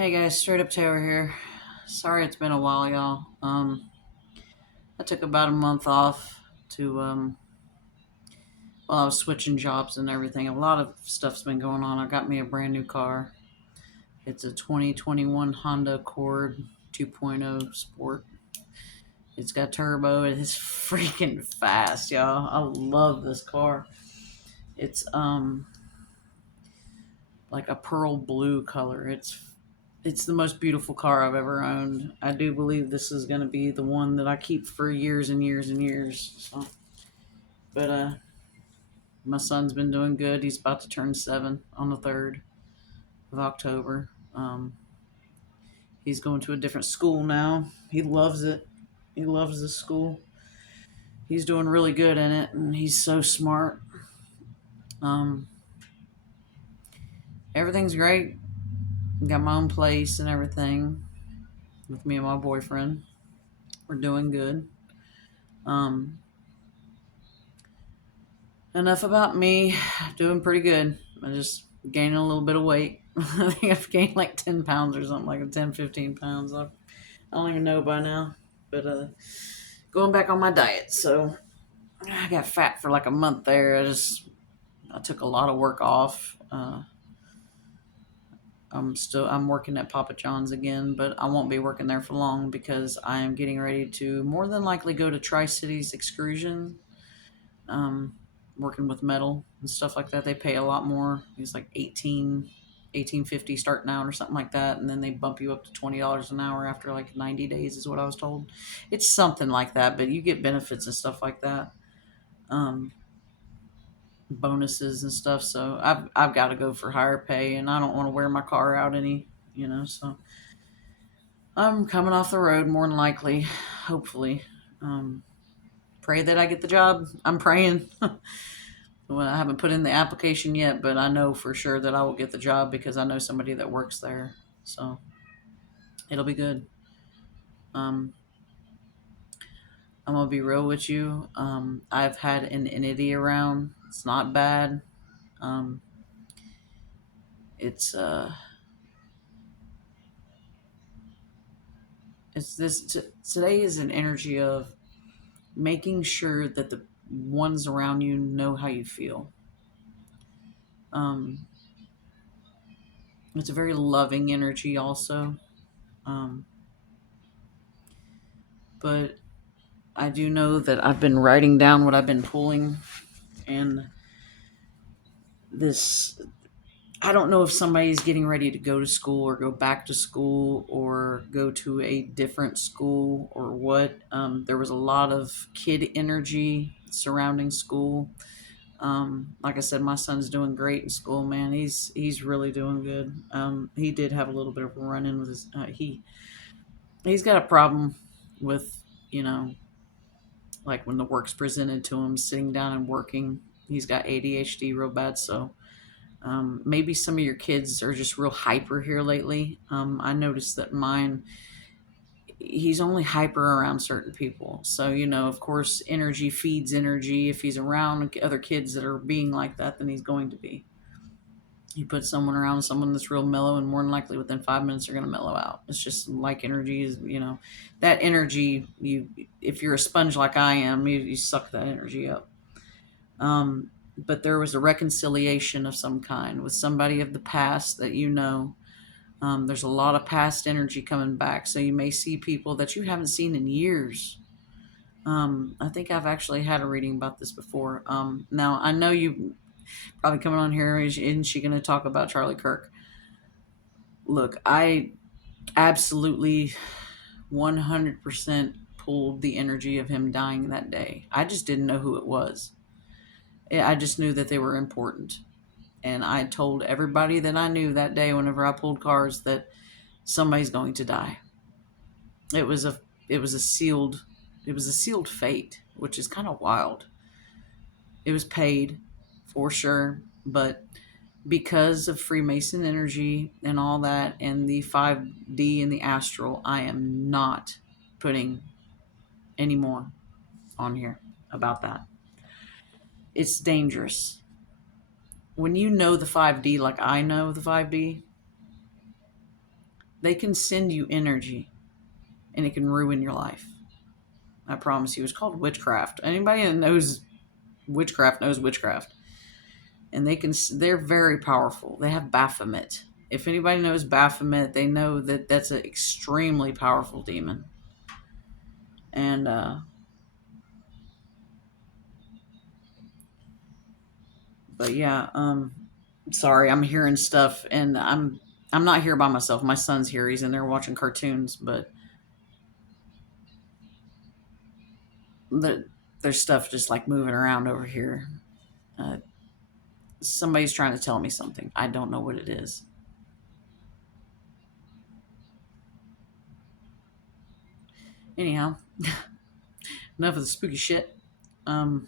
Hey guys, straight up Taylor here. Sorry it's been a while, y'all. I took about a month off to I was switching jobs and everything. A lot of stuff's been going on. I got me a brand new car. It's a 2021 Honda Accord 2.0 Sport. It's got turbo. It is freaking fast, y'all. I love this car. It's like a pearl blue color. It's the most beautiful car I've ever owned. I do believe this is going to be the one that I keep for years and years and years. So, but my son's been doing good. He's about to turn 7 on the 3rd of October. He's going to a different school now. He loves it. He loves this school. He's doing really good in it, and he's so smart. Um, Everything's great. Got my own place and everything with me and my boyfriend. We're doing good. Um, Enough about me. Doing pretty good. I just gaining a little bit of weight. I think I've gained like 10 pounds or something, like 10, 15 pounds. I don't even know by now. But going back on my diet. So I got fat for like a month there. I took a lot of work off. I'm working at Papa John's again, but I won't be working there for long because I am getting ready to more than likely go to Tri Cities Extrusion. Um, Working with metal and stuff like that. They pay a lot more. It's like 1850 starting out or something like that, and then they bump you up to $20 an hour after like 90 days is what I was told. It's something like that, but you get benefits and stuff like that. Um, Bonuses and stuff. So I've got to go for higher pay, and I don't want to wear my car out so I'm coming off the road more than likely, hopefully. Um, Pray that I get the job. I'm praying. Well, I haven't put in the application yet, but I know for sure that I will get the job because I know somebody that works there. So it'll be good. Um, I'm gonna be real with you. I've had an entity around. It's not bad. Um, it's it's this today is an energy of making sure that the ones around you know how you feel. Um, it's a very loving energy also. Um, but I do know that I've been writing down what I've been pulling, and this I don't know if somebody's getting ready to go to school or go back to school or go to a different school or what. There was a lot of kid energy surrounding school. Like I said, my son's doing great in school, man. He's really doing good. He did have a little bit of a run in with his he's got a problem with, you know, like when the work's presented to him, sitting down and working. He's got ADHD real bad, so maybe some of your kids are just real hyper here lately. I noticed that mine, he's only hyper around certain people. So, of course, energy feeds energy. If he's around other kids that are being like that, then he's going to be. You put someone around someone that's real mellow, and more than likely within 5 minutes they're going to mellow out. It's just like energy is, that energy. If you're a sponge like I am, you suck that energy up. But there was a reconciliation of some kind with somebody of the past that there's a lot of past energy coming back, so you may see people that you haven't seen in years. I think I've actually had a reading about this before. Now I know you probably coming on here, isn't she going to talk about Charlie Kirk? Look, I absolutely 100% pulled the energy of him dying that day. I just didn't know who it was. I just knew that they were important. And I told everybody that I knew that day whenever I pulled cards that somebody's going to die. It was a it was a sealed it was a sealed fate, which is kind of wild. It was paid for sure, but because of Freemason energy and all that and the 5D and the astral, I am not putting any more on here about that. It's dangerous. When you know the 5D like I know the 5D, They can send you energy and it can ruin your life. I promise you. It's called witchcraft. Anybody that knows witchcraft knows witchcraft. And they're very powerful. They have Baphomet. If anybody knows Baphomet, they know that that's an extremely powerful demon. And but yeah, sorry, I'm hearing stuff, and I'm not here by myself. My son's here. He's in there watching cartoons, but the, there's stuff just like moving around over here. Uh, Somebody's trying to tell me something. I don't know what it is. Anyhow, enough of the spooky shit. Um,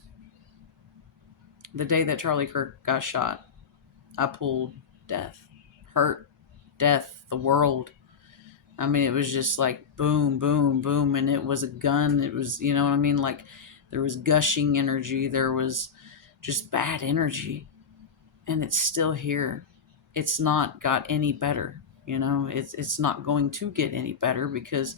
the day that Charlie Kirk got shot, I pulled death, hurt, death, the world. I mean, it was just like boom, boom, boom, and it was a gun. It was, you know what I mean? Like there was gushing energy, there was just bad energy, and it's still here. It's not got any better. It's not going to get any better because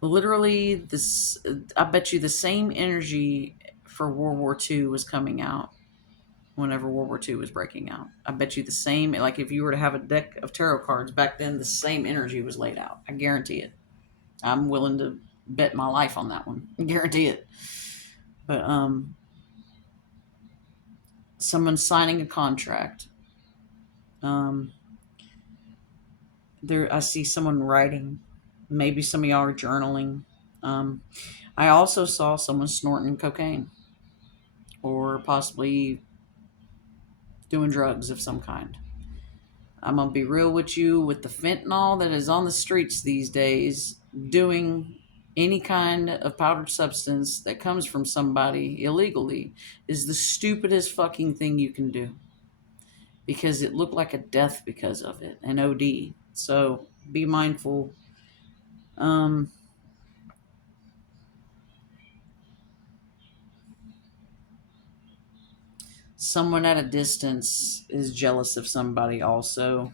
literally this. I bet you the same energy for World War II was coming out whenever World War II was breaking out. I bet you the same, like if you were to have a deck of tarot cards back then, the same energy was laid out. I guarantee it. I'm willing to bet my life on that one. I guarantee it. But someone's signing a contract. Um, there, I see someone writing. Maybe some of y'all are journaling. Um, I also saw someone snorting cocaine or possibly doing drugs of some kind. I'm gonna be real with you, with the fentanyl that is on the streets these days, doing any kind of powdered substance that comes from somebody illegally is the stupidest fucking thing you can do because it looked like a death because of it, an OD. So be mindful. Um, Someone at a distance is jealous of somebody also.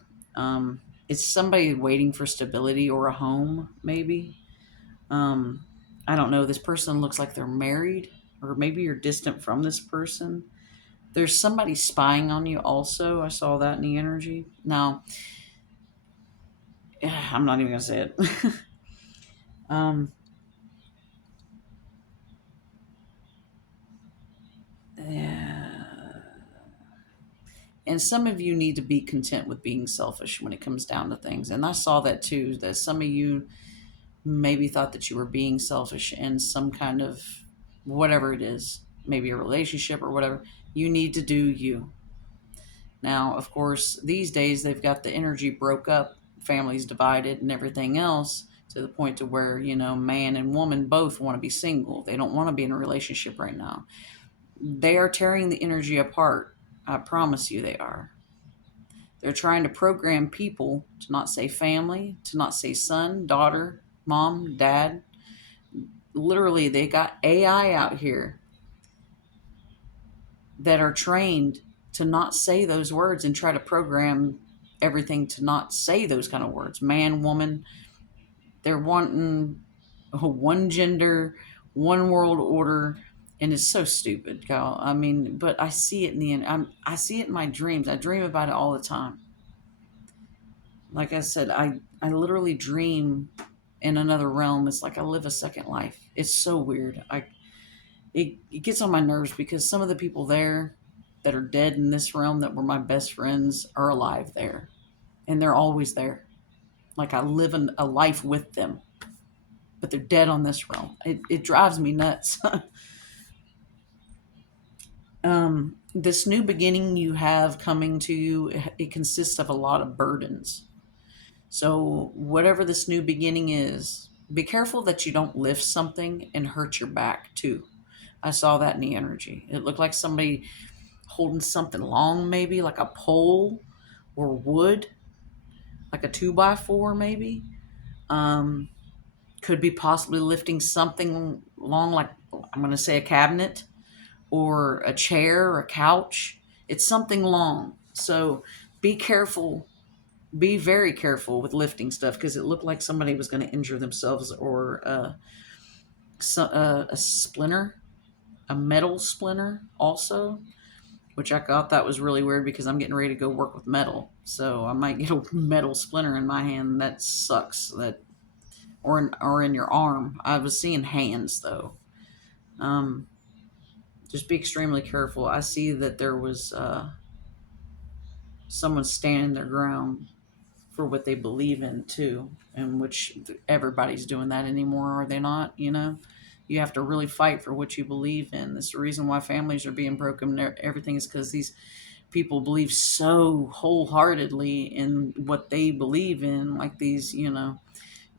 It's somebody waiting for stability or a home, maybe. Um, I don't know. This person looks like they're married, or maybe you're distant from this person. There's somebody spying on you, also. I saw that in the energy. Now, I'm not even going to say it. um, yeah. And some of you need to be content with being selfish when it comes down to things. And I saw that too, that some of you maybe thought that you were being selfish in some kind of whatever it is, maybe a relationship or whatever. You need to do you. Now, of course, these days they've got the energy broke up, families divided, and everything else to the point to where, man and woman both want to be single. They don't want to be in a relationship right now. They are tearing the energy apart. I promise you they are. They're trying to program people to not say family, to not say son, daughter, mom, dad. Literally, they got AI out here that are trained to not say those words and try to program everything to not say those kind of words. Man, woman, they're wanting a one gender, one world order, and it's so stupid, Kyle. I mean, but I see it in the end. I see it in my dreams. I dream about it all the time. Like I said, I literally dream in another realm. It's like I live a second life. It's so weird. It gets on my nerves because some of the people there that are dead in this realm that were my best friends are alive there, and they're always there. Like I live a life with them, but they're dead on this realm. It drives me nuts. This new beginning you have coming to you, it consists of a lot of burdens. So whatever this new beginning is, be careful that you don't lift something and hurt your back too. I saw that in the energy. It looked like somebody holding something long, maybe like a pole or wood, like a 2x4, maybe. Um, could be possibly lifting something long, like I'm going to say a cabinet or a chair or a couch. It's something long. So be careful be very careful with lifting stuff because it looked like somebody was going to injure themselves or a splinter, a metal splinter also, which I thought that was really weird because I'm getting ready to go work with metal. So I might get a metal splinter in my hand. That sucks. That or in your arm. I was seeing hands though. Um, just be extremely careful. I see that there was someone standing their ground for what they believe in too, and which everybody's doing that anymore, are they not? You know, you have to really fight for what you believe in. That's the reason why families are being broken. Everything is because these people believe so wholeheartedly in what they believe in, like these, you know,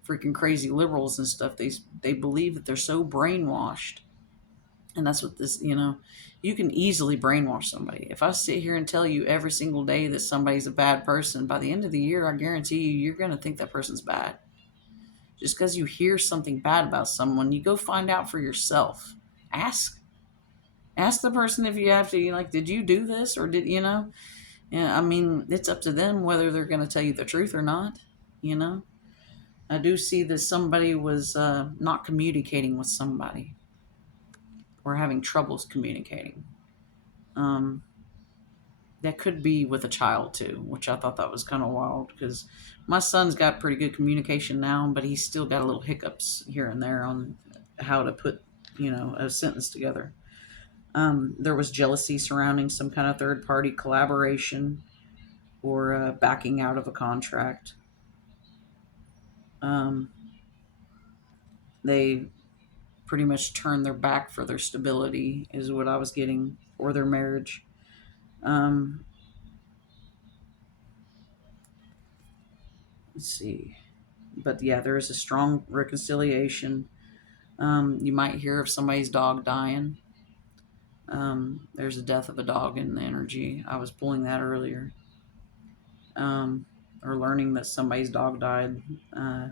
freaking crazy liberals and stuff. They believe that they're so brainwashed, and that's what this, you know, you can easily brainwash somebody. If I sit here and tell you every single day that somebody's a bad person, by the end of the year, I guarantee you, you're going to think that person's bad. Just because you hear something bad about someone, you go find out for yourself. Ask ask the person if you have to, like, did you do this or did you know? Yeah, I mean, it's up to them whether they're going to tell you the truth or not. You know, I do see that somebody was not communicating with somebody or having troubles communicating. Um, that could be with a child too, which I thought that was kind of wild because my son's got pretty good communication now, but he's still got a little hiccups here and there on how to put, you know, a sentence together. There was jealousy surrounding some kind of third party collaboration or backing out of a contract. Um, they pretty much turned their back for their stability, is what I was getting, or their marriage. Um, let's see. But yeah, there is a strong reconciliation. You might hear of somebody's dog dying. There's a death of a dog in the energy. I was pulling that earlier. Um, or learning that somebody's dog died. Uh,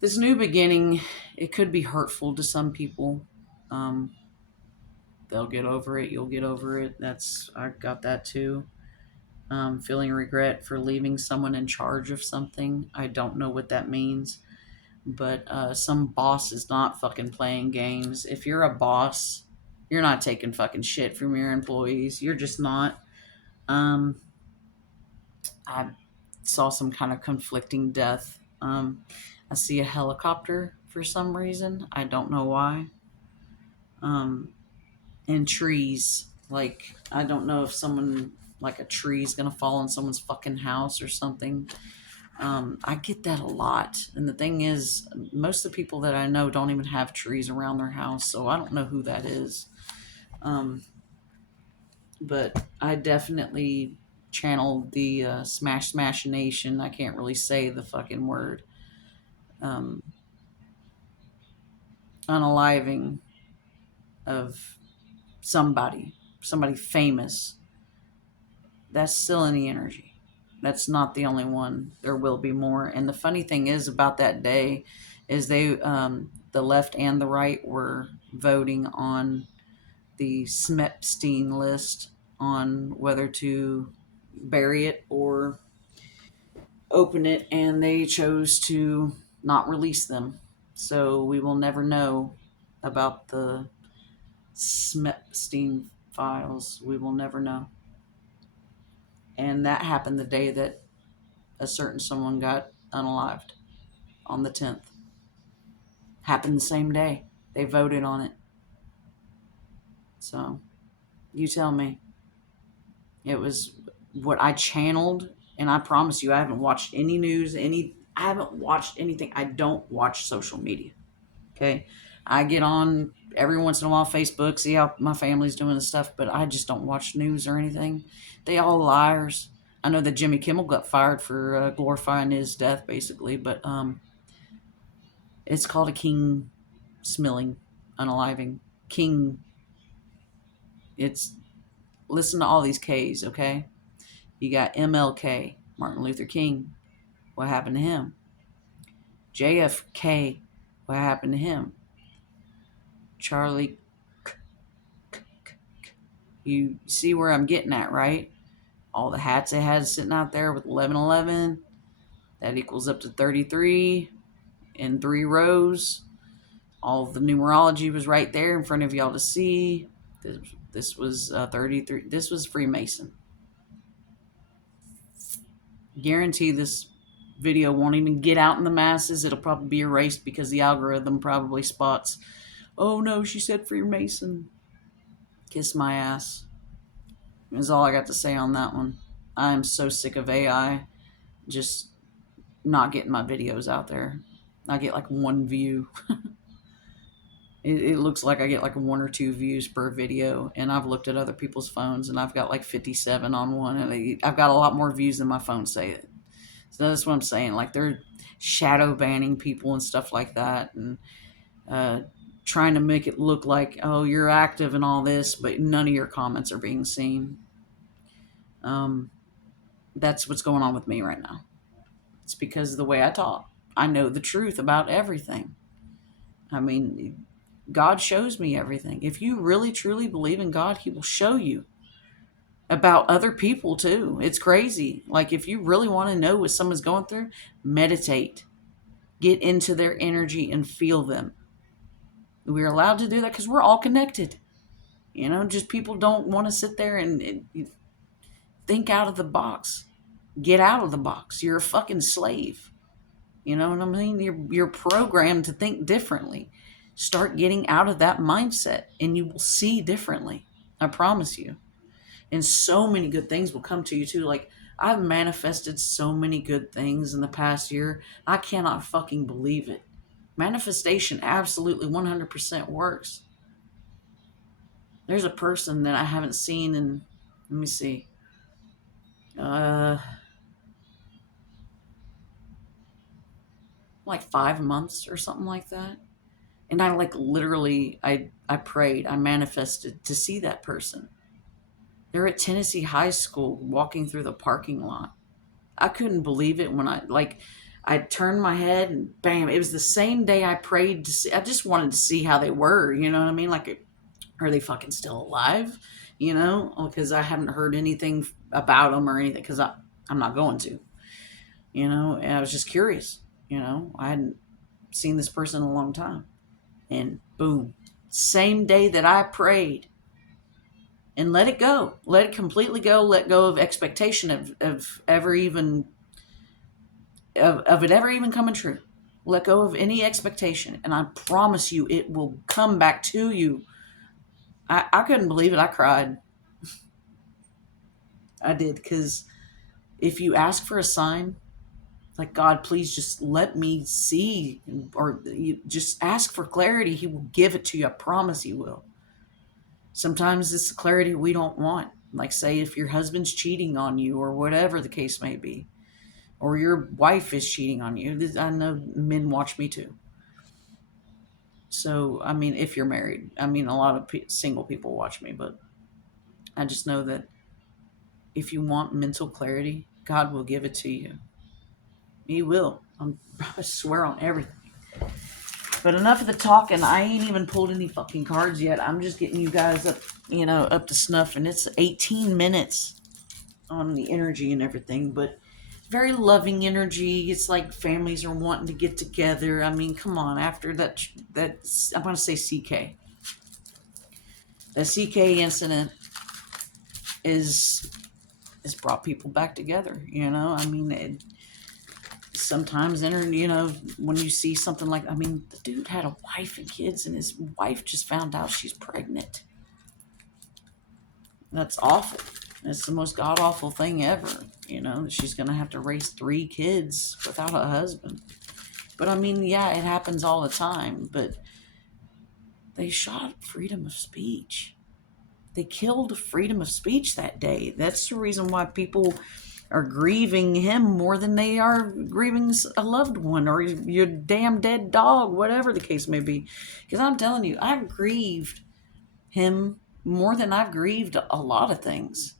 this new beginning, it could be hurtful to some people. Um, they'll get over it. You'll get over it. I got that too. Feeling regret for leaving someone in charge of something. I don't know what that means, but some boss is not fucking playing games. If you're a boss, you're not taking fucking shit from your employees. You're just not. Um, I saw some kind of conflicting death. I see a helicopter for some reason. I don't know why. Um, and trees. Like, I don't know if someone, like a tree's gonna fall on someone's fucking house or something. I get that a lot. And the thing is, most of the people that I know don't even have trees around their house, so I don't know who that is. Um, but I definitely channeled the Smash Nation. I can't really say the fucking word. Um, unaliving of somebody famous. That's still in the energy. That's not the only one. There will be more. And the funny thing is about that day is the left and the right were voting on the Smepstein list on whether to bury it or open it, and they chose to not release them. So we will never know about the Smepstein files. We will never know. And that happened the day that a certain someone got unalived on the 10th. Happened the same day. They voted on it. So you tell me. It was what I channeled, and I promise you, I haven't watched any news, I haven't watched anything. I don't watch social media. Okay. I get on every once in a while Facebook, see how my family's doing and stuff, but I just don't watch news or anything. They all liars. I know that Jimmy Kimmel got fired for glorifying his death, basically, but it's called a king smilling, unaliving. King, it's, listen to all these K's, okay? You got MLK, Martin Luther King. What happened to him? JFK. What happened to him? Charlie You see where I'm getting at, right? All the hats it had sitting out there with 1111, that equals up to 33 in 3 rows. All of the numerology was right there in front of y'all to see. This was 33. This was Freemason. Guarantee this video won't even get out in the masses. It'll probably be erased because the algorithm probably spots, oh no, she said Freemason. Kiss my ass. Is all I got to say on that one. I'm so sick of AI just not getting my videos out there. I get like 1 view. It looks like I get like 1 or 2 views per video, and I've looked at other people's phones, and I've got like 57 on one, and I've got a lot more views than my phone say it. So that's what I'm saying. Like they're shadow banning people and stuff like that, and uh, trying to make it look like, oh, you're active and all this, but none of your comments are being seen. That's what's going on with me right now. It's because of the way I talk. I know the truth about everything. I mean, God shows me everything. If you really truly believe in God, He will show you about other people too. It's crazy. Like if you really want to know what someone's going through, meditate, get into their energy and feel them. We're allowed to do that because we're all connected. Just people don't want to sit there and think out of the box. Get out of the box. You're a fucking slave. You know what I mean? You're programmed to think differently. Start getting out of that mindset and you will see differently. I promise you. And so many good things will come to you too. Like I've manifested so many good things in the past year. I cannot fucking believe it. Manifestation absolutely 100% works. There's a person that I haven't seen in, let me see, like 5 months or something like that. And I like literally, I prayed, I manifested to see that person. They're at Tennessee High School walking through the parking lot. I couldn't believe it when I turned my head and bam, it was the same day I prayed to see. I just wanted to see how they were, you know what I mean? Like, are they fucking still alive? Because I haven't heard anything about them or anything because I'm not going to, and I was just curious, I hadn't seen this person in a long time. And boom, same day that I prayed and let it go, let it completely go, let go of expectation of ever even, of it ever even coming true. Let go of any expectation. And I promise you, it will come back to you. I couldn't believe it. I cried. I did. Because if you ask for a sign, like, God, please just let me see, or you just ask for clarity, He will give it to you. I promise He will. Sometimes it's the clarity we don't want. Like, say, if your husband's cheating on you or whatever the case may be, or your wife is cheating on you. I know men watch me too. So, I mean, if you're married, I mean, a lot of single people watch me, but I just know that if you want mental clarity, God will give it to you. He will. I swear on everything. But enough of the talking. I ain't even pulled any fucking cards yet. I'm just getting you guys up, up to snuff. And it's 18 minutes on the energy and everything. But very loving energy. It's like families are wanting to get together. I mean, come on. After that I'm going to say CK. The CK incident is brought people back together. I mean, sometimes when you see something like, I mean, the dude had a wife and kids, and his wife just found out she's pregnant. That's awful. It's the most god awful thing ever. She's gonna have to raise 3 kids without a husband. But I mean, yeah, it happens all the time. But they shot freedom of speech. They killed freedom of speech that day. That's the reason why people are grieving him more than they are grieving a loved one or your damn dead dog, whatever the case may be. Because I'm telling you, I've grieved him more than I've grieved a lot of things.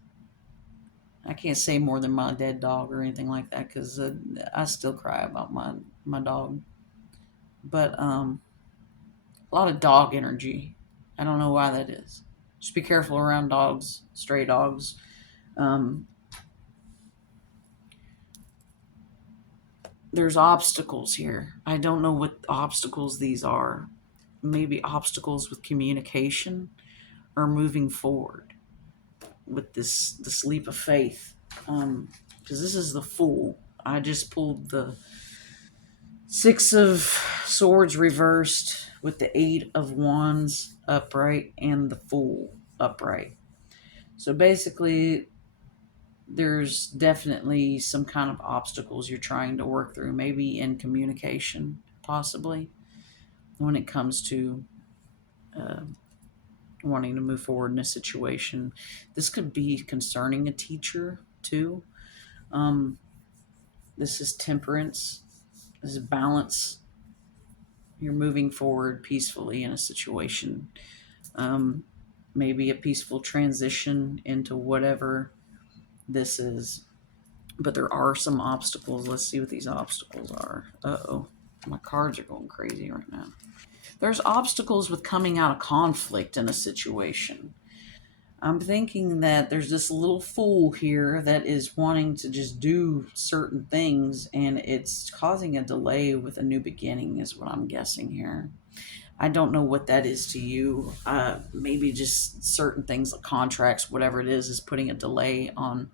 I can't say more than my dead dog or anything like that because I still cry about my dog. But a lot of dog energy. I don't know why that is. Just be careful around dogs, stray dogs. Um, there's obstacles here. I don't know what obstacles these are. Maybe obstacles with communication or moving forward with this leap of faith. Because this is the Fool. I just pulled the Six of Swords reversed with the Eight of Wands upright and the Fool upright. So basically, there's definitely some kind of obstacles you're trying to work through, maybe in communication, possibly, when it comes to uh, wanting to move forward in a situation. This could be concerning a teacher, too. Um, this is temperance, this is balance. You're moving forward peacefully in a situation. Um, maybe a peaceful transition into whatever this is. But there are some obstacles. Let's see what these obstacles are. Uh-oh. My cards are going crazy right now. There's obstacles with coming out of conflict in a situation. I'm thinking that there's this little fool here that is wanting to just do certain things, and it's causing a delay with a new beginning, is what I'm guessing here. I don't know what that is to you. Maybe just certain things like contracts, whatever it is putting a delay on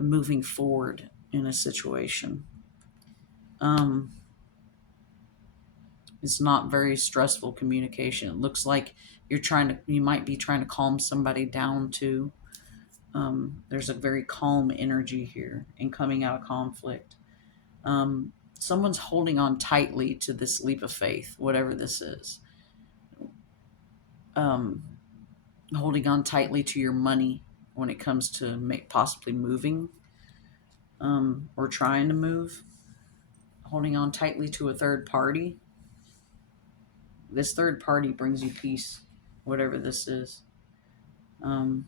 moving forward in a situation. Um, it's not very stressful communication. It looks like you might be trying to calm somebody down too. There's a very calm energy here and coming out of conflict. Someone's holding on tightly to this leap of faith, whatever this is. Um, Holding on tightly to your money when it comes to possibly moving or trying to move. Holding on tightly to a third party. This third party brings you peace, whatever this is. Um,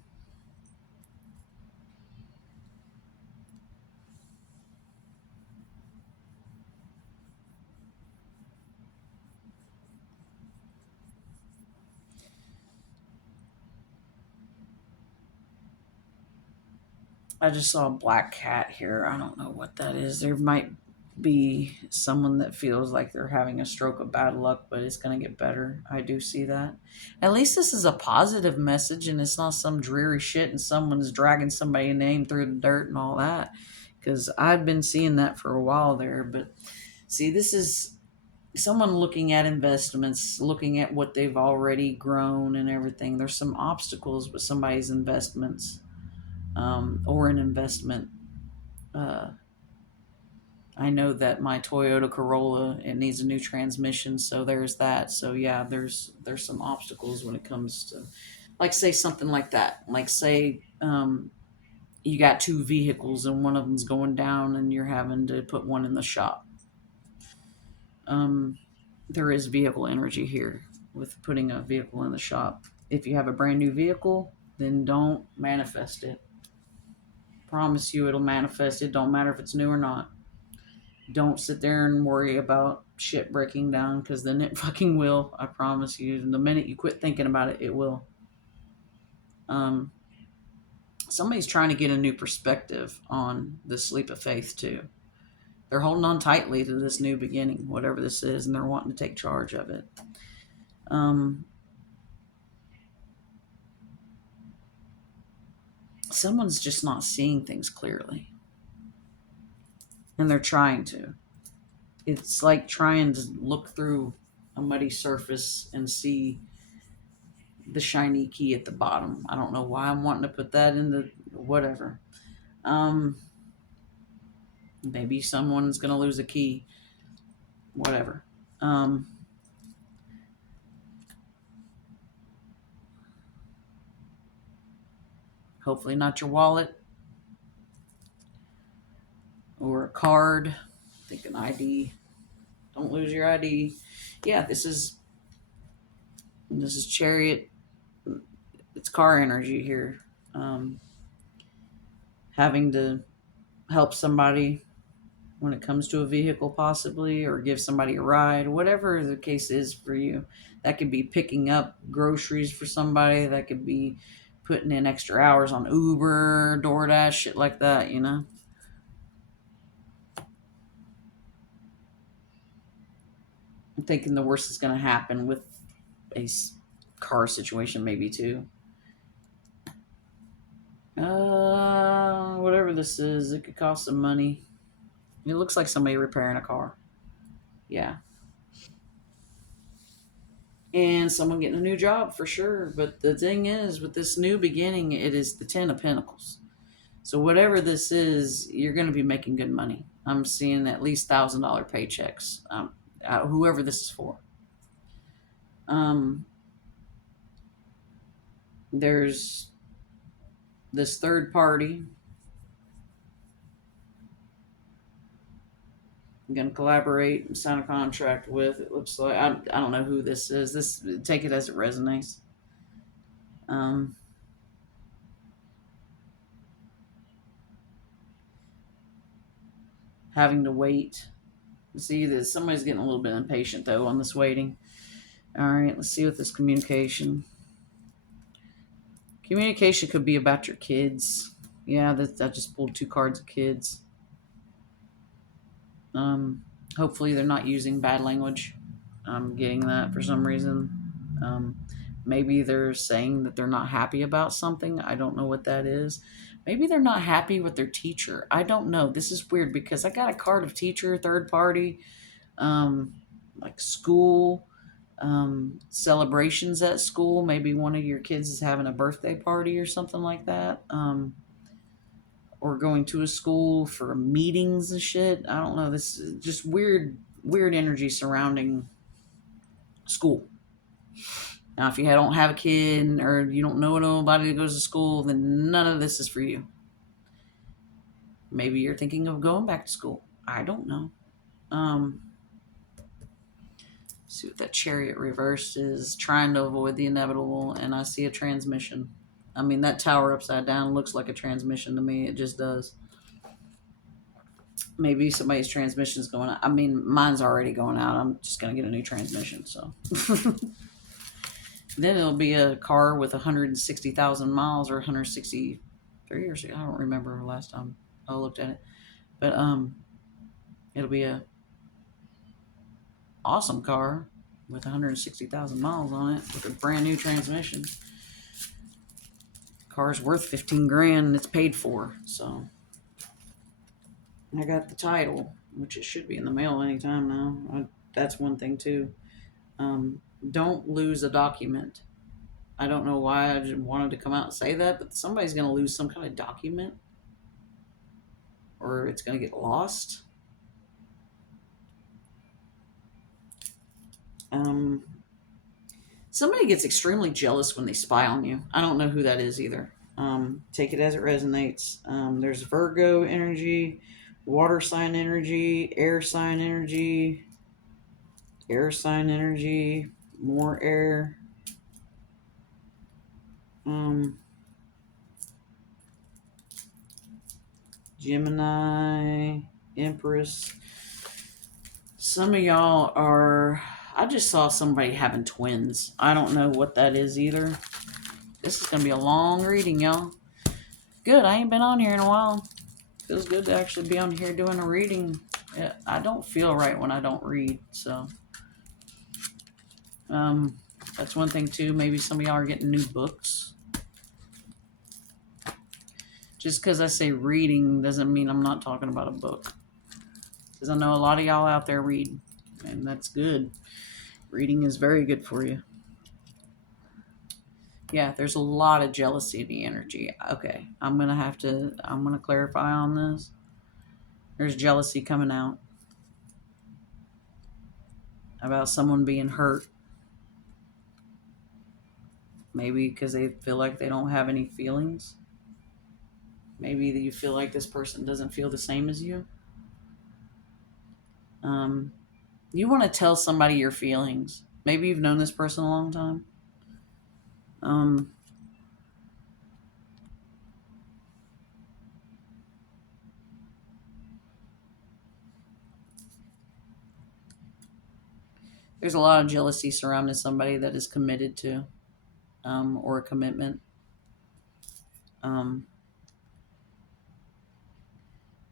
I just saw a black cat here. I don't know what that is. There might be someone that feels like they're having a stroke of bad luck, but it's going to get better. I do see that. At least this is a positive message and it's not some dreary shit and someone's dragging somebody's name through the dirt and all that. Because I've been seeing that for a while there. But see, this is someone looking at investments, looking at what they've already grown and everything. There's some obstacles with somebody's investments or an investment. Uh, I know that my Toyota Corolla, it needs a new transmission, so there's that. So yeah, there's some obstacles when it comes to, like, say something like that. Like, say you got two vehicles and one of them's going down, and you're having to put one in the shop. Um, there is vehicle energy here with putting a vehicle in the shop. If you have a brand new vehicle, then don't manifest it. Promise you it'll manifest. It don't matter if it's new or not. Don't sit there and worry about shit breaking down because then it fucking will. I promise you. And the minute you quit thinking about it, it will. Um, Somebody's trying to get a new perspective on this leap of faith too. They're holding on tightly to this new beginning, whatever this is, and they're wanting to take charge of it. Um, Someone's just not seeing things clearly, and they're trying to. It's like trying to look through a muddy surface and see the shiny key at the bottom. I don't know why I'm wanting to put that in the whatever. Um, Maybe someone's gonna lose a key. Whatever. Um, Hopefully not your wallet or a card. I think an ID. Don't lose your ID. Yeah, this is Chariot. It's car energy here. Um, Having to help somebody when it comes to a vehicle, possibly, or give somebody a ride, whatever the case is for you. That could be picking up groceries for somebody, that could be putting in extra hours on Uber, DoorDash, shit like that, you know? I'm thinking the worst is going to happen with a car situation, maybe too. Whatever this is, it could cost some money. It looks like somebody repairing a car. Yeah. And someone getting a new job for sure. But the thing is, with this new beginning, it is the Ten of Pentacles. So whatever this is, you're going to be making good money. I'm seeing at least $1,000 paychecks. Whoever this is for. Um, there's this third party. I'm going to collaborate and sign a contract with. It looks like I don't know who this is. This take it as it resonates. Um, Having to wait. See that somebody's getting a little bit impatient though on this waiting. All right, let's see what this communication. Communication could be about your kids. Yeah, I just pulled two cards of kids. Um, Hopefully they're not using bad language. I'm getting that for some reason. Um, Maybe they're saying that they're not happy about something. I don't know what that is. Maybe they're not happy with their teacher. I don't know. This is weird because I got a card of teacher, third party, um, like school, celebrations at school. Maybe one of your kids is having a birthday party or something like that. Or going to a school for meetings and shit. I don't know. This is just weird energy surrounding school. Now, if you don't have a kid or you don't know nobody that goes to school, then none of this is for you. Maybe you're thinking of going back to school. I don't know. Um, See what that chariot reversed is, trying to avoid the inevitable, and I see a transmission. I mean, that tower upside down looks like a transmission to me. It just does. Maybe somebody's transmission's going out. I mean, mine's already going out. I'm just going to get a new transmission. So then it'll be a car with 160,000 miles or 163 or so. I don't remember last time I looked at it. But it'll be a awesome car with 160,000 miles on it with a brand new transmission. Car's worth 15 grand and it's paid for. So I got the title, which it should be in the mail anytime now. That's one thing too. Don't lose a document. I don't know why I just wanted to come out and say that, but somebody's going to lose some kind of document or it's going to get lost. Somebody gets extremely jealous when they spy on you. I don't know who that is either. Take it as it resonates. There's Virgo energy, water sign energy, air sign energy, more air. Gemini, Empress. Some of y'all are. I just saw somebody having twins. I don't know what that is either. This is going to be a long reading, y'all. Good. I ain't been on here in a while. Feels good to actually be on here doing a reading. Yeah, I don't feel right when I don't read, so um, that's one thing too. Maybe some of y'all are getting new books. Just because I say reading doesn't mean I'm not talking about a book. Because I know a lot of y'all out there read, and that's good. Reading is very good for you. Yeah, there's a lot of jealousy in the energy. Okay, I'm gonna clarify on this. There's jealousy coming out about someone being hurt. Maybe because they feel like they don't have any feelings. Maybe that you feel like this person doesn't feel the same as you. Um, you want to tell somebody your feelings. Maybe you've known this person a long time. Um, There's a lot of jealousy surrounding somebody that is committed to, or a commitment. Um,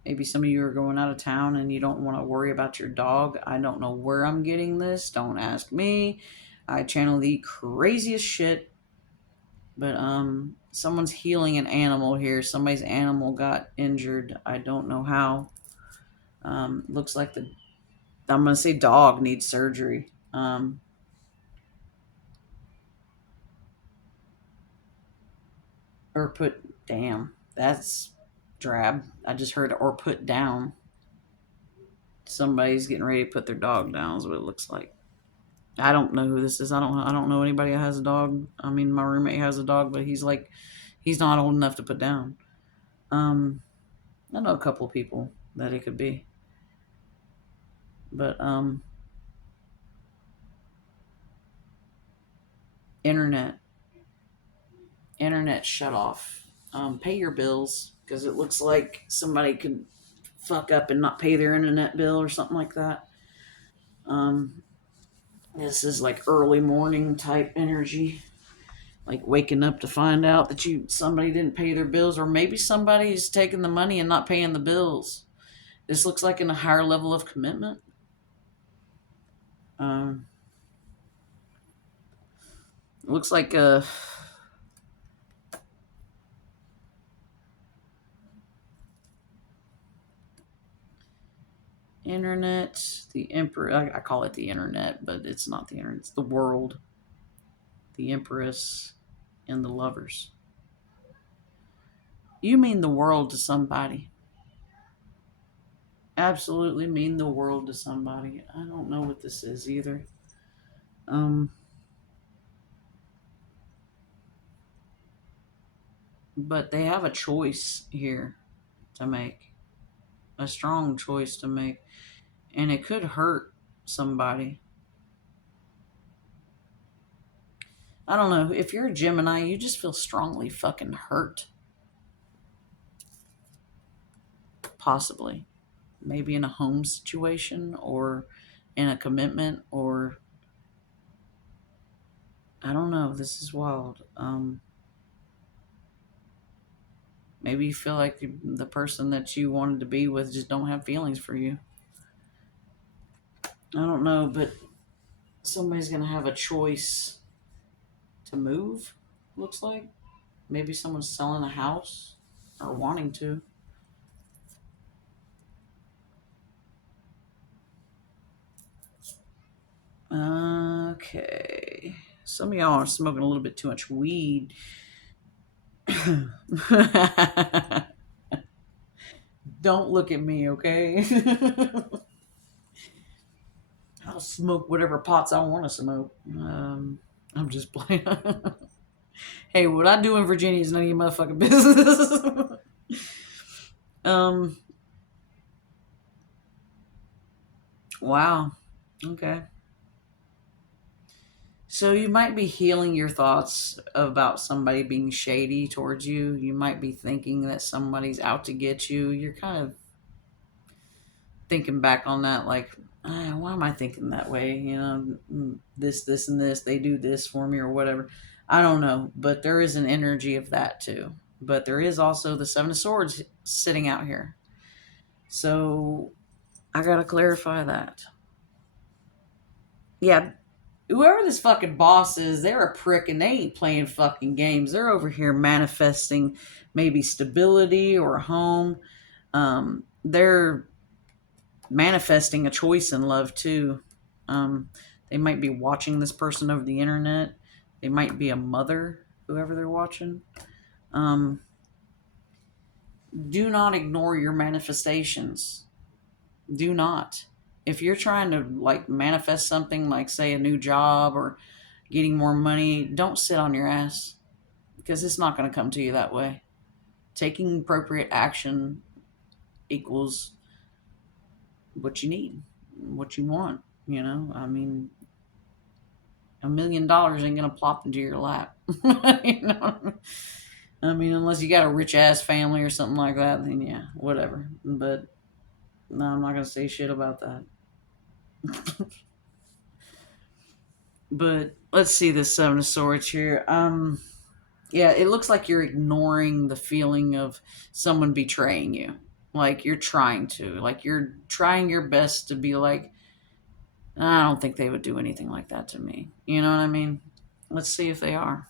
Maybe some of you are going out of town and you don't want to worry about your dog. I don't know where I'm getting this. Don't ask me. I channel the craziest shit. But someone's healing an animal here. Somebody's animal got injured. I don't know how. Looks like the I'm gonna say dog needs surgery. Or put damn. That's drab. I just heard or put down. Somebody's getting ready to put their dog down is what it looks like. I don't know who this is. I don't know anybody that has a dog. I mean, my roommate has a dog, but he's not old enough to put down. Um, I know a couple people that it could be, but internet internet shut off. Pay your bills because it looks like somebody could fuck up and not pay their internet bill or something like that. Um, this is like early morning type energy, like waking up to find out that somebody didn't pay their bills, or maybe somebody's taking the money and not paying the bills. This looks like in a higher level of commitment. Um, it looks like internet, the emperor. I call it the internet, but it's not the internet. It's the world, the empress, and the lovers. You mean the world to somebody. Absolutely mean the world to somebody. I don't know what this is either. Um, but they have a choice here to make, a strong choice to make, and it could hurt somebody. I don't know. If you're a Gemini, you just feel strongly fucking hurt. Possibly. Maybe in a home situation or in a commitment, or I don't know. This is wild. Maybe you feel like the person that you wanted to be with just don't have feelings for you. I don't know, but somebody's going to have a choice to move, looks like. Maybe someone's selling a house or wanting to. Okay. Some of y'all are smoking a little bit too much weed. Don't look at me, okay? I'll smoke whatever pots I want to smoke. I'm just playing. Hey, what I do in Virginia is none of your motherfucking business. um, wow. Okay. So you might be healing your thoughts about somebody being shady towards you. You might be thinking that somebody's out to get you. You're kind of thinking back on that, like, why am I thinking that way? This, and this. They do this for me or whatever. I don't know, but there is an energy of that too. But there is also the Seven of Swords sitting out here. So I gotta clarify that. Yeah, whoever this fucking boss is, they're a prick and they ain't playing fucking games. They're over here manifesting maybe stability or a home. They're manifesting a choice in love too. They might be watching this person over the internet. They might be a mother, whoever they're watching. Um, do not ignore your manifestations. Do not. If you're trying to like manifest something like say a new job or getting more money, don't sit on your ass because it's not going to come to you that way. Taking appropriate action equals what you need, what you want. I mean, $1 million ain't gonna plop into your lap. you know, I mean, unless you got a rich ass family or something like that, then yeah, whatever. But no, I'm not gonna say shit about that. But let's see this Seven of Swords here. Yeah, it looks like you're ignoring the feeling of someone betraying you. Like you're trying to. Like you're trying your best to be like, I don't think they would do anything like that to me. You know what I mean? Let's see if they are.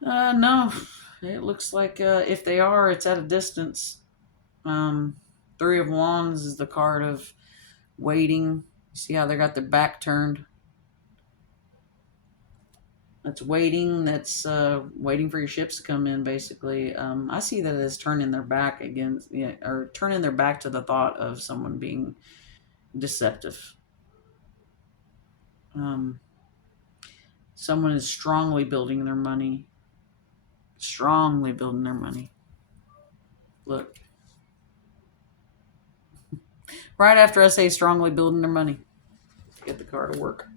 No. It looks like if they are, it's at a distance. Um, Three of Wands is the card of waiting. See how they got their back turned? That's waiting. That's waiting for your ships to come in. Basically, I see that as turning their back against, yeah, or turning their back to the thought of someone being deceptive. Um, Someone is strongly building their money. Strongly building their money. Look, right after I say strongly building their money, get the car to work.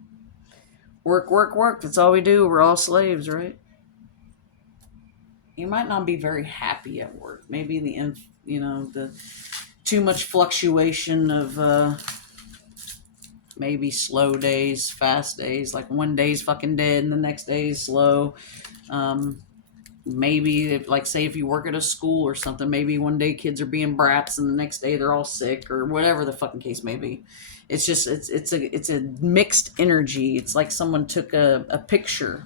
Work, work, work. That's all we do. We're all slaves, right? You might not be very happy at work. Maybe the too much fluctuation of maybe slow days, fast days. Like one day's fucking dead and the next day is slow. Um, Maybe like say if you work at a school or something, maybe one day kids are being brats and the next day they're all sick or whatever the fucking case may be. It's just it's a mixed energy. It's like someone took a picture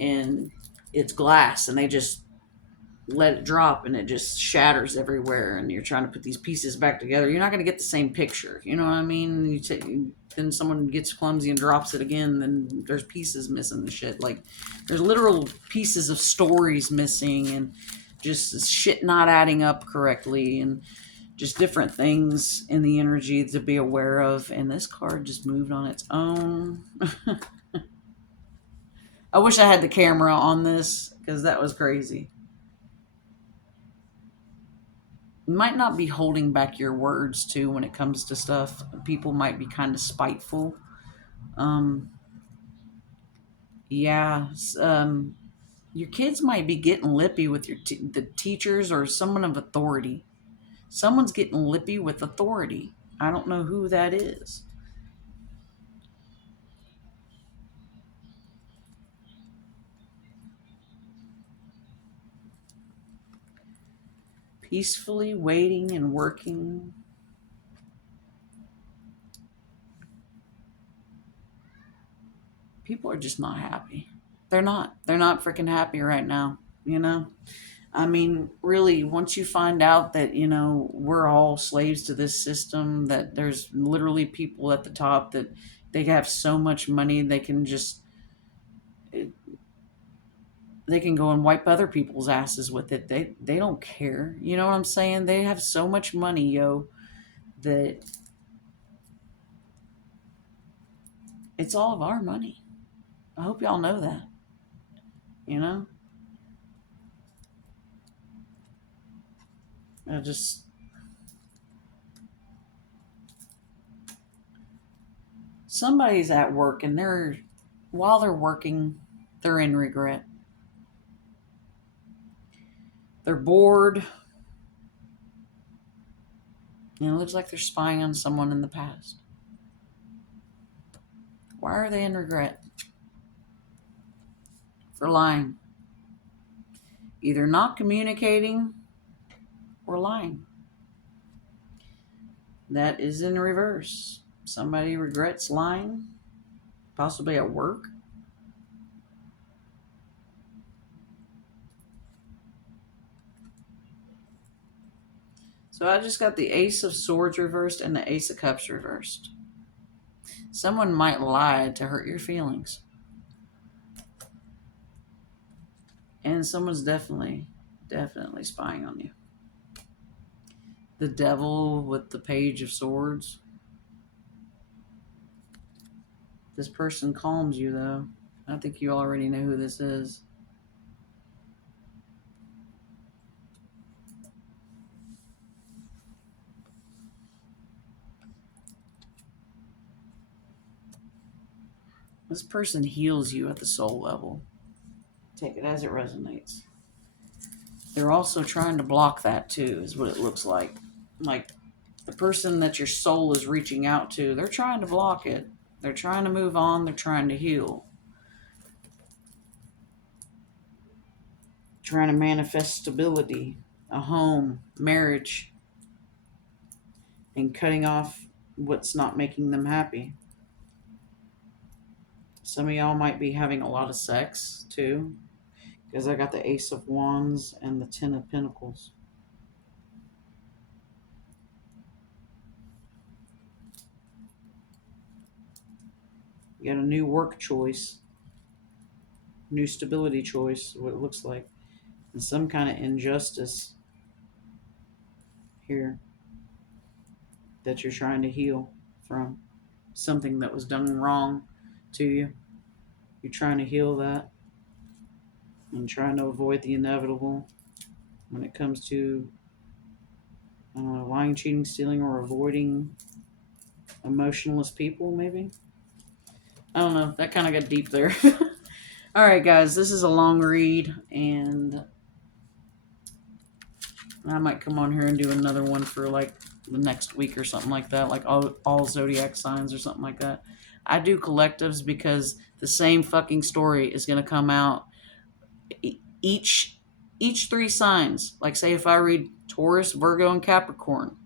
and it's glass and they just let it drop and it just shatters everywhere and you're trying to put these pieces back together. You're not going to get the same picture. You know what I mean? Then someone gets clumsy and drops it again, then there's pieces missing and shit. Like there's literal pieces of stories missing and just shit not adding up correctly and just different things in the energy to be aware of. And this card just moved on its own. I wish I had the camera on this because that was crazy. You might not be holding back your words too when it comes to stuff. People might be kind of spiteful. Um, yeah, your kids might be getting lippy with the teachers or someone of authority. Someone's getting lippy with authority. I don't know who that is. Peacefully waiting and working. People are just not happy. They're not. They're not freaking happy right now. You know. I mean, really, once you find out that, we're all slaves to this system, that there's literally people at the top that they have so much money they can just they can go and wipe other people's asses with it. They don't care. You know what I'm saying? They have so much money, yo, that it's all of our money. I hope y'all know that. You know? I just somebody's at work and while they're working, they're in regret. They're bored. And it looks like they're spying on someone in the past. Why are they in regret? For lying. Either not communicating or lying. That is in reverse. Somebody regrets lying, possibly at work. So I just got the Ace of Swords reversed and the Ace of Cups reversed. Someone might lie to hurt your feelings. And someone's definitely spying on you. The Devil with the Page of Swords. This person calms you, though. I think you already know who this is. This person heals you at the soul level. Take it as it resonates. They're also trying to block that too, is what it looks like. Like The person that your soul is reaching out to, they're trying to block it. They're trying to move on. They're trying to heal. Trying to manifest stability, a home, marriage, and cutting off what's not making them happy. Some of y'all might be having a lot of sex too, because I got the Ace of Wands and the Ten of Pentacles. You got a new work choice, new stability choice, what it looks like, and some kind of injustice here that you're trying to heal from. Something that was done wrong to you. You're trying to heal that and trying to avoid the inevitable when it comes to lying, cheating, stealing, or avoiding emotionless people, maybe. I don't know. That kind of got deep there. All right, guys, this is a long read, and I might come on here and do another one for like the next week or something like that, like all zodiac signs or something like that. I do collectives because the same fucking story is going to come out each 3 signs. Like, say if I read Taurus, Virgo, and Capricorn,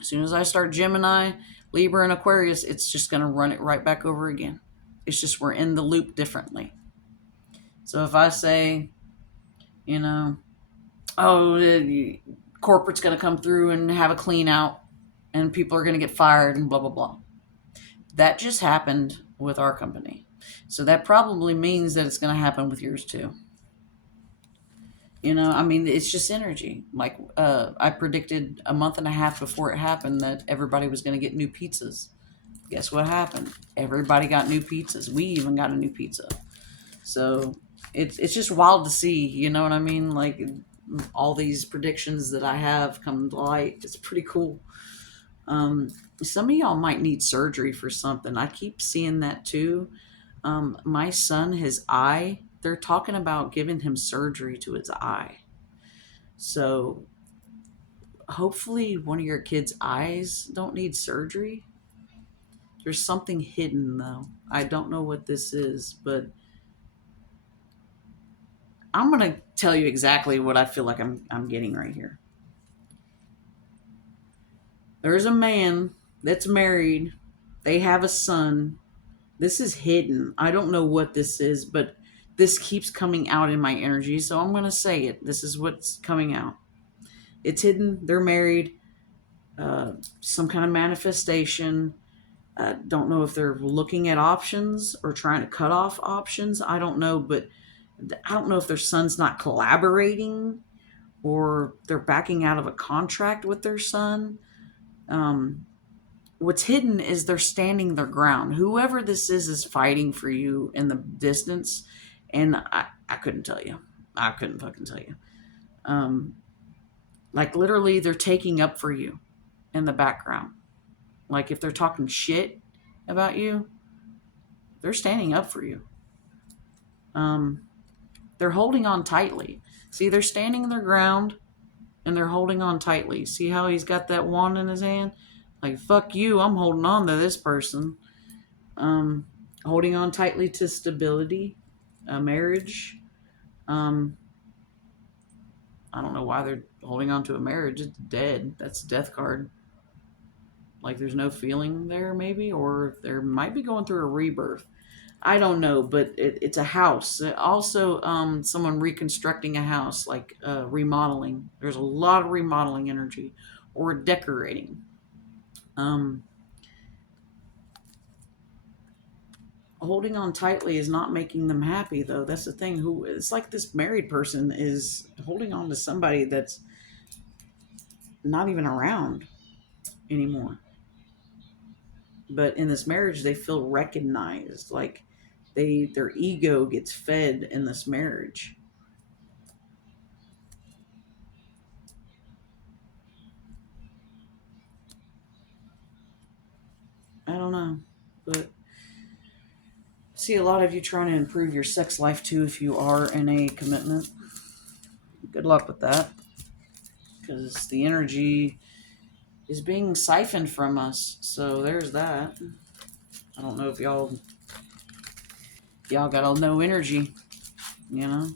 as soon as I start Gemini, Libra, and Aquarius, it's just going to run it right back over again. It's just we're in the loop differently. So if I say, the corporate's going to come through and have a clean out and people are going to get fired and blah, blah, blah. That just happened with our company. So that probably means that it's going to happen with yours too. It's just energy. Like, I predicted a month and a half before it happened that everybody was going to get new pizzas. Guess what happened? Everybody got new pizzas. We even got a new pizza. So it's just wild to see, you know what I mean? Like, all these predictions that I have come to light. It's pretty cool. Some of y'all might need surgery for something. I keep seeing that too. My son, his eye, they're talking about giving him surgery to his eye. So hopefully one of your kids' eyes don't need surgery. There's something hidden though. I don't know what this is, but I'm going to tell you exactly what I feel like I'm getting right here. There's a man that's married. They have a son. This is hidden. I don't know what this is, but this keeps coming out in my energy, so I'm going to say it. This is what's coming out. It's hidden. They're married. Some kind of manifestation. Don't know if they're looking at options or trying to cut off options. I don't know, but I don't know if their son's not collaborating or they're backing out of a contract with their son. What's hidden is they're standing their ground. Whoever this is fighting for you in the distance, and I couldn't tell you. I couldn't fucking tell you. Like, literally, they're taking up for you in the background. Like, if they're talking shit about you, they're standing up for you. They're holding on tightly. See, they're standing their ground, and they're holding on tightly. See how he's got that wand in his hand? Like, fuck you, I'm holding on to this person. Holding on tightly to stability, a marriage. I don't know why they're holding on to a marriage. It's dead. That's a death card. Like, there's no feeling there, maybe, or there might be going through a rebirth. I don't know, but it's a house. Also, someone reconstructing a house, like remodeling. There's a lot of remodeling energy, or decorating. Holding on tightly is not making them happy, though. That's the thing. It's like this married person is holding on to somebody that's not even around anymore. But in this marriage, they feel recognized. Like, their ego gets fed in this marriage. I don't know, but see a lot of you trying to improve your sex life too if you are in a commitment. Good luck with that, because the energy is being siphoned from us. So there's that. I don't know if y'all got no energy, you know.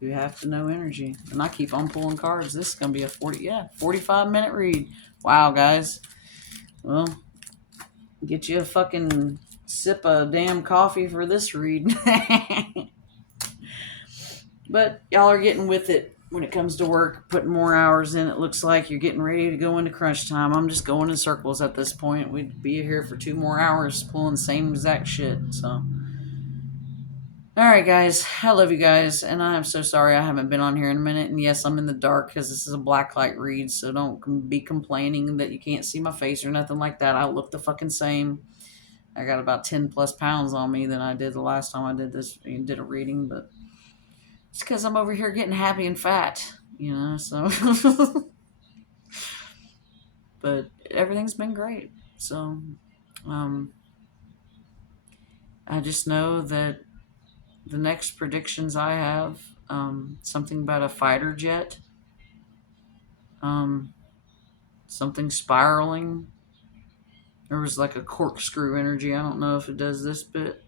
You have to know energy. And I keep on pulling cards. This is gonna be a 45-minute read. Wow, guys. Well, get you a fucking sip of damn coffee for this read. But y'all are getting with it when it comes to work, putting more hours in. It looks like you're getting ready to go into crunch time. I'm just going in circles at this point. We'd be here for 2 more hours pulling the same exact shit. So, all right, guys. I love you guys, and I'm so sorry I haven't been on here in a minute. And yes, I'm in the dark because this is a black light read, so don't be complaining that you can't see my face or nothing like that. I look the fucking same. I got about 10 plus pounds on me than I did the last time I did a reading, but it's because I'm over here getting happy and fat, so. But everything's been great. So, um, I just know that the next predictions I have, something about a fighter jet, um, something spiraling. There was like a corkscrew energy. I don't know if it does this, but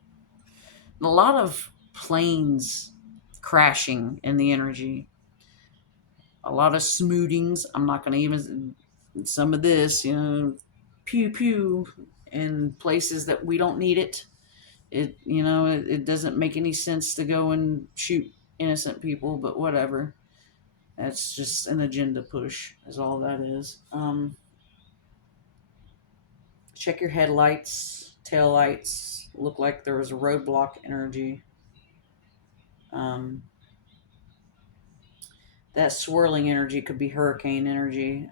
a lot of planes crashing in the energy. A lot of smootings. I'm not going to even some of this, pew pew in places that we don't need it. It doesn't make any sense to go and shoot innocent people, but whatever. That's just an agenda push, is all that is. Check your headlights, tail lights. Look like there was a roadblock energy. Um, that swirling energy could be hurricane energy.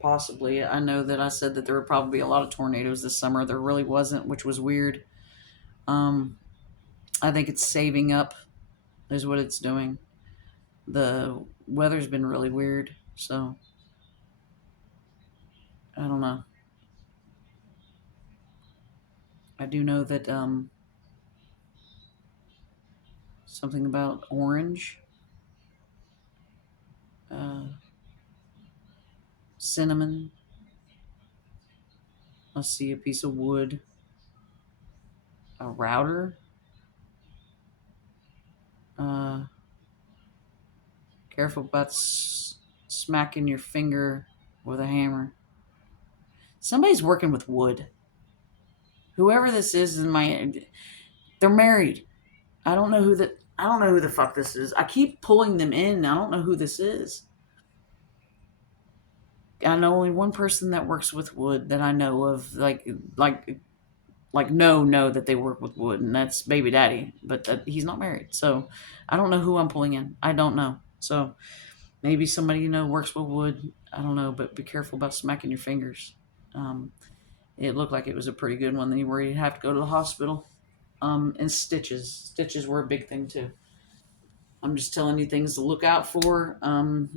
Possibly. I know that I said that there would probably be a lot of tornadoes this summer. There really wasn't, which was weird. Um, I think it's saving up, is what it's doing. The weather's been really weird, so I don't know. I do know that something about orange, uh, cinnamon. I see a piece of wood, a router. Uh, Careful about smacking your finger with a hammer. Somebody's working with wood. Whoever this is in my, they're married. I don't know who the fuck this is. I keep pulling them in. I don't know who this is. I know only one person that works with wood that I know of, like know that they work with wood, and that's baby daddy. But he's not married, so I don't know who I'm pulling in. I don't know. So maybe somebody works with wood. I don't know, but be careful about smacking your fingers. Um, it looked like it was a pretty good one. Then you were, you'd have to go to the hospital. And stitches. Stitches were a big thing too. I'm just telling you things to look out for.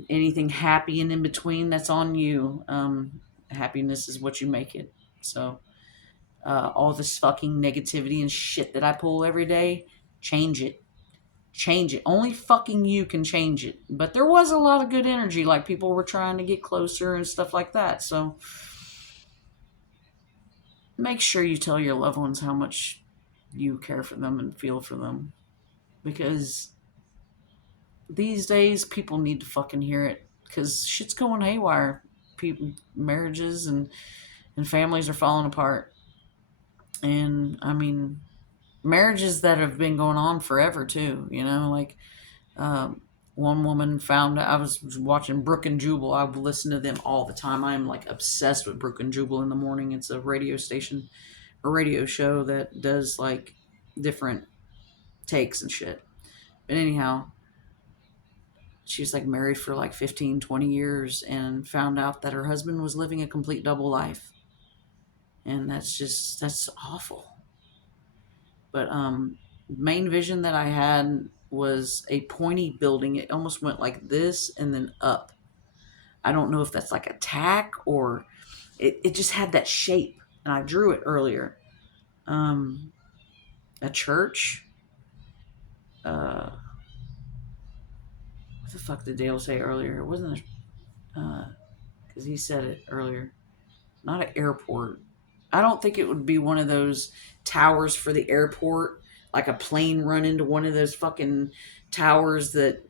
Anything happy and in between, that's on you. Happiness is what you make it. So, all this fucking negativity and shit that I pull every day, change it. Change it. Only fucking you can change it. But there was a lot of good energy, like people were trying to get closer and stuff like that. So, make sure you tell your loved ones how much you care for them and feel for them. Because these days people need to fucking hear it because shit's going haywire. People, marriages and families are falling apart, and I mean marriages that have been going on forever too. Like um, one woman found I was watching Brook and Jubal. I listen to them all the time. I am like obsessed with Brook and Jubal in the morning. It's a radio station, a radio show that does like different takes and shit. But anyhow, she was like married for like 15, 20 years and found out that her husband was living a complete double life. And that's awful. But main vision that I had was a pointy building. It almost went like this and then up. I don't know if that's like a tack or it just had that shape. And I drew it earlier. Um, a church. What the fuck did Dale say earlier? It wasn't a because he said it earlier. Not an airport. I don't think it would be one of those towers for the airport, like a plane run into one of those fucking towers that,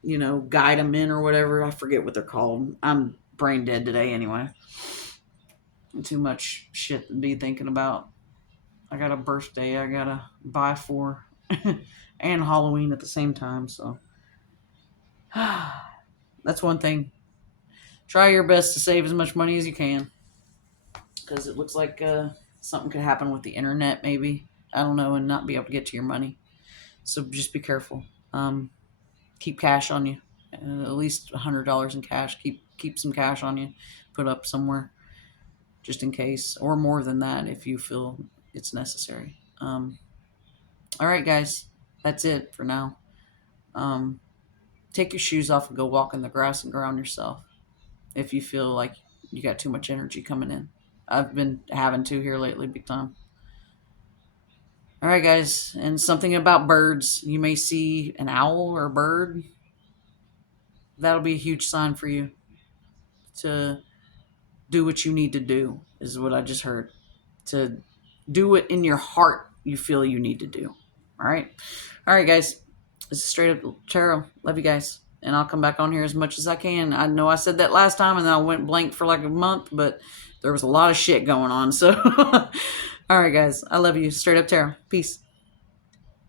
guide them in or whatever. I forget what they're called. I'm brain dead today anyway. Too much shit to be thinking about. I got a birthday I gotta buy for, and Halloween at the same time. So that's one thing. Try your best to save as much money as you can, because it looks like something could happen with the internet, maybe. I don't know, and not be able to get to your money. So just be careful. Keep cash on you, at least $100 in cash. Keep some cash on you, put up somewhere, just in case, or more than that if you feel it's necessary. All right, guys, that's it for now. Take your shoes off and go walk in the grass and ground yourself if you feel like you got too much energy coming in. I've been having to here lately, big time. All right, guys, and something about birds. You may see an owl or a bird. That'll be a huge sign for you to do what you need to do, is what I just heard. To do what in your heart you feel you need to do. All right. All right, guys. This is Straight Up Tarot. Love you guys. And I'll come back on here as much as I can. I know I said that last time and then I went blank for like a month, but there was a lot of shit going on. So, all right, guys. I love you. Straight Up Tarot. Peace.